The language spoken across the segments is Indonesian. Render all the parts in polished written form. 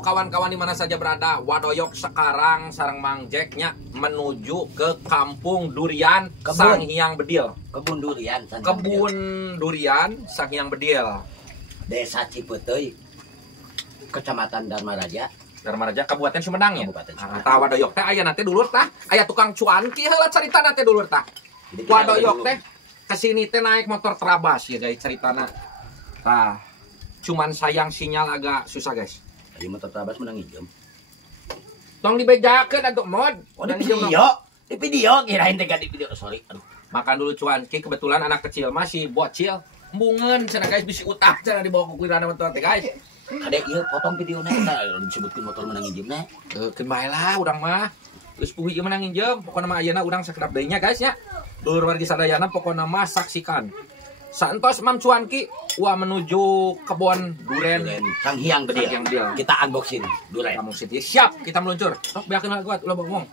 kawan-kawan di mana saja berada, Wadoyok sekarang sareng Mang Jacknya menuju ke Kampung Durian Sang Hyang Bedil. Kebun durian. Kebun Durian Sang Hyang Bedil. Desa Cipeteuy, Kecamatan Dharmaraja. Dharmaraja, Kabupaten Sumedang ya. Kabupaten Sumedang. Tah Wadoyok teh aya nanti dulur tah, aya tukang cuanki heula caritana teh dulur tah. Wadoyok teh kesini teh naik motor Trabas ya guys ceritana. Tah, cuman sayang sinyal agak susah guys. Di motor Trabas menang hijau. Tong dibejakeun atuh mod. Oh, di video. Di video kirain teh di video. Sorry. Aduh. Makan dulu cuanki, kebetulan anak kecil masih bocil. Embungeun cenah guys bisi utah cenah dibawa ku kuirana motor teh guys. Kadek ieu potong videona eta disebutkeun motor menang hijaunya. Keun bae lah urang mah. Geus puguh ieu menang hijau, pokona mah ayeuna urang sakedap deui nya guys ya. Dulur wargi sadayana pokona mah saksikan. Saentos Mam Cuanki wah menuju kebun duren Sang Hyang Bedil. Kita unboxing duren. Kamu Siti siap kita meluncur. Sok beakeun kuat ulah ngomong.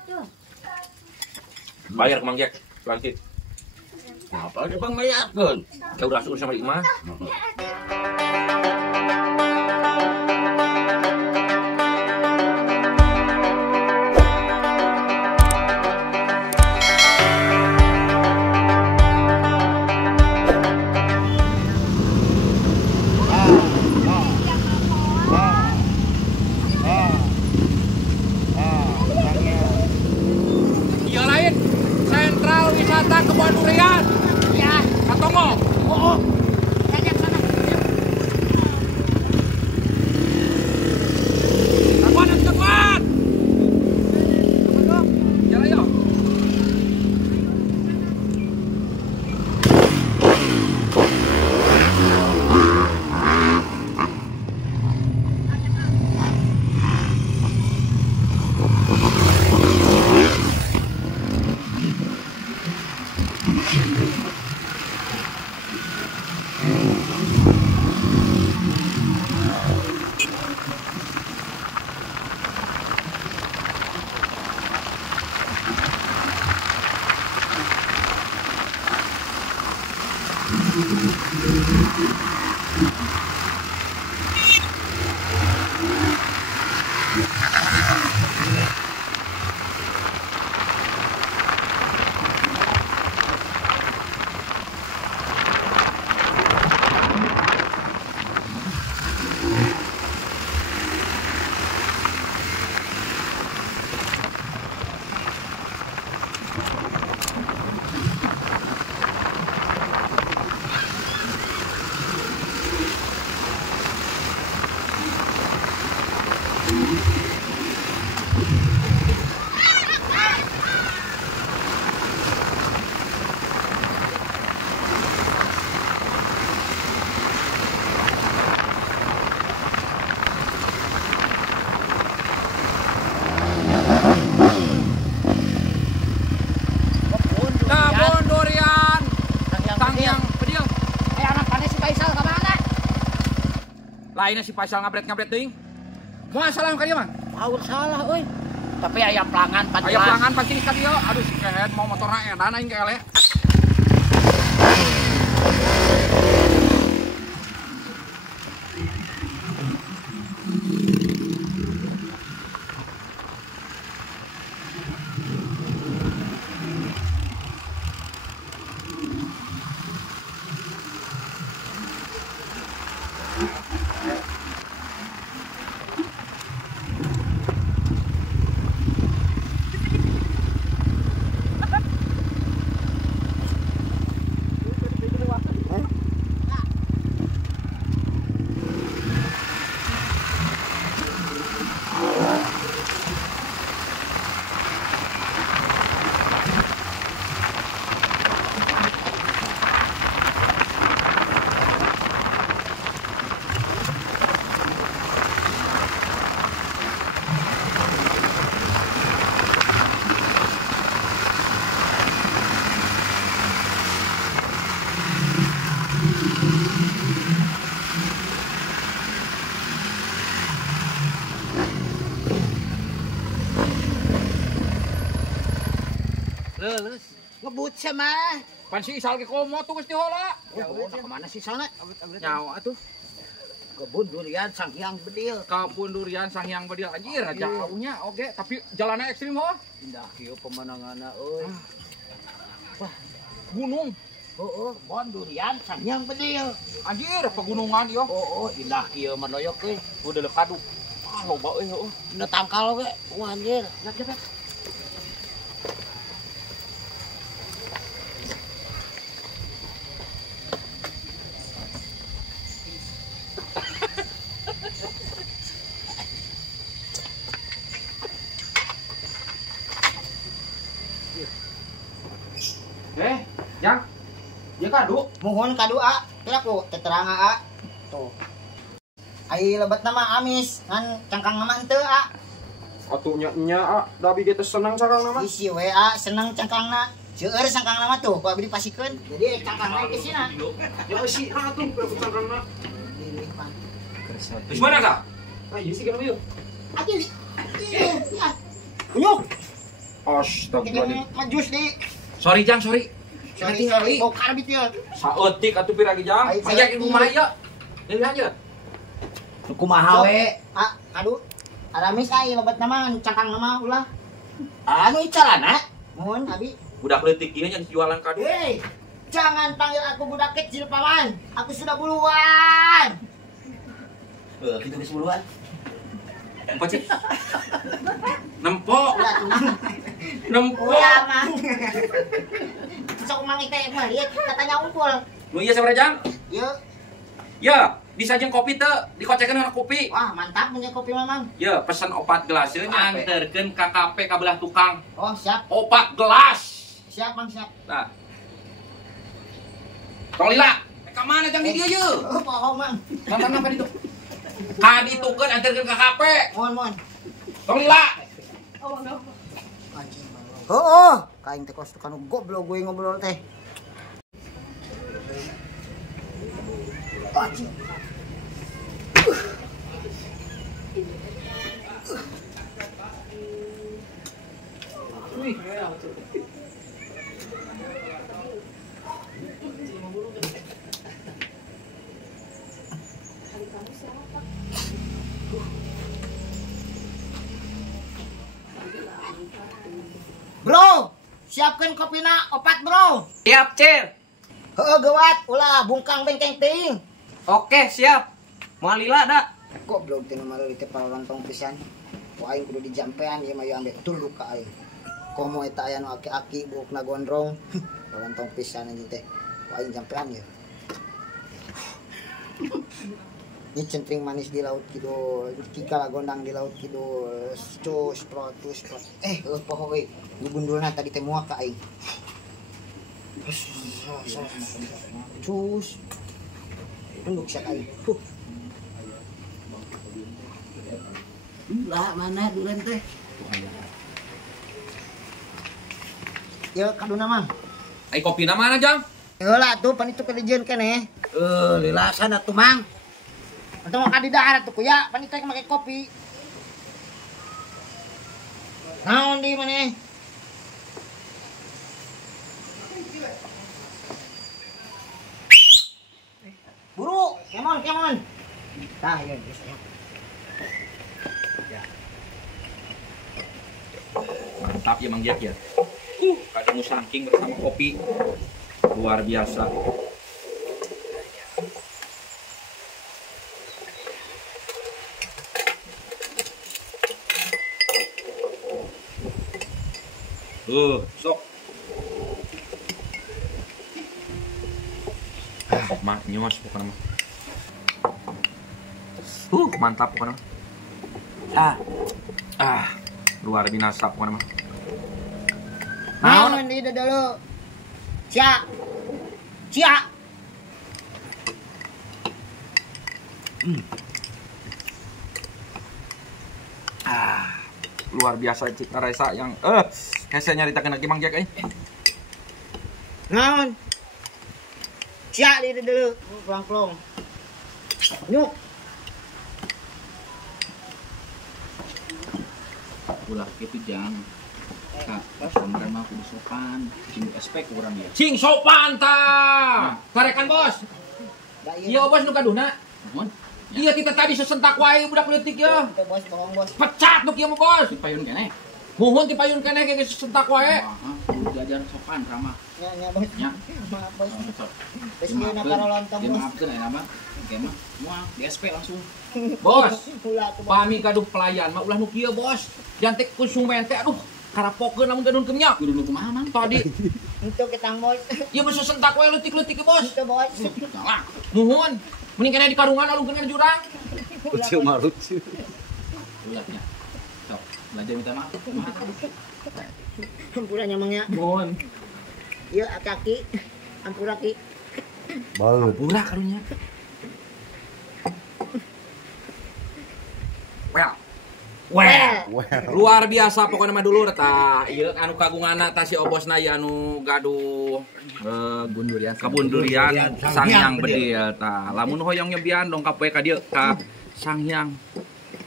Bayar ke Mang Jack, Cuanki. Apa dia Bang bayarkeun? Ya udah asuh sama Ima. Kebun durian. Ya. Katongo. Oh. Banyak sana. Cepat. Jalan yuk. Lainnya si Faisal ngabret ting. Mau salah ka dieu mah? Mau salah euy. Tapi aya pelangan pasti. Aya pelangan pasti ka dieu. Aduh si kehet mau motorna edan aing kele. Leuleus. Ngebut mah. Pan si Isal ge komo tuh geus diheula. Ya udah kemana sih sana? Nyawa atuh. Kebun durian sang hyang bedil. Kebun durian sang hyang bedil anjir, jauhnya oke, tapi jalannya ekstrim oh. Indah kieu pemandanganna euy. Wah, gunung. Heeh, bon durian sang hyang bedil. Anjir, pegunungan yo. Indah kieu manoyok euy. Udah lekadu. Ah, loba euy heuh. Dina tangkal we. Wah anjir. Cepet. Yang ya kadu. Mohon kadu A, kira ku teterang A. Tuh. Ai lebat nama amis ngan cangkang nama henteu A. Atunya nya da abi ge teh seneng cangkang nama. Isi we A seneng cangkangna. Seueur cangkang nama tuh, ku abdi pasikeun. Jadi cangkangna ke sina. Ya si atuh cangkangna. Pilih mah. Di mana ka? Ayo sih kana yuk. Ati. Ya. Unyuk. Astagfirullahaladzim. Majus di. Sorry Jang, sorry. Sorry. Bokar bitu. Saeutik atuh piragi Jang. Mangyak ibu mah ya. Deui aja. Kumaha we? A, kadu. Aramis ai lebat nama cangkang nama ulah. Anu calana? Mohon abi. Budak leutik ieu nya jualan kado. Hei, jangan panggil aku budak kecil paman. Aku sudah buluan. Kitu geus buluan. Empat sih. Nempok. Nempok. Ulah mang. Sok mang teh mah lihat katanya unggul. Nu ieu sabaraha Jang? Yuk. Ya, bisa jeung kopi teu, dikocekeun kana kopi. Wah, mantap punya kopi mamang. Ya, pesen 4 gelas ieu anterkeun ka kafe ka belah tukang. Oh, siap. 4 gelas. Siap, Mang, siap. Nah. Tong lila, ka mana Jang di dieu ye? Oh, pohon, Mang. Mana apa ditu? Ka ditukeun anterkeun ka kafe. Mohon. Tong lila. Anjing. Oh. Kain teh kos tukang goblok gue ngobrol teh. Anjing. Bro, siapkan kopina opat bro. Siap, Cir. Heuh geuwat ulah bungkang bengkeng ting. Oke, siap. Moal lila da. Goblok teh mah leuwih teh paralontong pisan. Ku aing kudu dijampean ieu mah ieu ambe tunduk ka aing. Komo eta aya nu aki-aki buukna gondrong. Paralontong pisan anjing teh. Ku aing jampean ieu. Ini centring manis di laut kidul, kikala gondang di laut kidul, cus prot. Poho we, gundulna tadi teh muak ka aing. Cus. Tunduk sak aing. Lah mana duren teh? Ya kaduna mah. Ai kopi na mana Jang? Heula tuh pan itu kadijeun keneh. Lilasan atuh mang. Untuk makan di daharat tuh kuya, pan itu make kopi. Naon di maneh? Buru, kemon. Tah, ya geus ya. Mantap ya Mang Jack ya. Kadang saking bersama kopi. Luar biasa. Sok. Mah nyos pokoknya mah. Mantap pokoknya. Luar biasa pokoknya mah. Naon di dulu. Cia. Luar biasa cita rasa yang hese nyaritakeun lagi Mang Jack euy. Naon? Cia di dulu. Plong-plong. Nyuk. Ulah kitu Jang. Kak, customer mah kudu sopan, cing respect urang ya. Cing sopan tah. Tarekan bos. Da Iya bos nu kaduhna. Mohon. Iya kita tadi sesentak wae budak leutik ya. Itu bos, bohong bos. Pecat tuh kieu mah bos. Payun kene. Muhun ti payun keneh ge sesentak wae. Kudu diajar sopan ramah. Nya bos. Nya. Maaf bos. Sok. Terus dia nak karo lontong bos. Dimaafkeun aya mah. Oke mah. Mual di SP langsung. Bos. Pula tuh bos. Pami gaduh pelayan mah ulah nu kieu bos. Jantek konsumen teh aduh karapokeun lamun gadun kemnya. Kudu nu kumaha mang? Tadi Untuk kita bos. ieu mah sesentak wae leutik-leutik bos. Itu bos. Salah. Muhun. Mending keneh di karungan alungkeun ka jurang. Lucu mah lucu. Ulatnya. Sok. Belajar minta maaf. Maaf. Ampura nyamangnya. Muhun. Ieu kaki. Ampura ki. Balut. Pura karunya. Well. Luar biasa pokoknya mah dulur tah. Ieu anu kagunganna tah si obosna ieu anu gaduh kebun durian Sanghyang Bedil tah. Lamun hoyong nyebian dongkap we ka dieu ka Sanghyang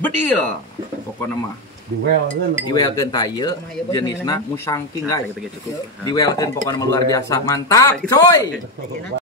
Bedil. Pokona mah diwelkeun tah ieu jenisna musangking guys gitu cukup. Diwelkeun pokona mah luar biasa. Mantap, coy.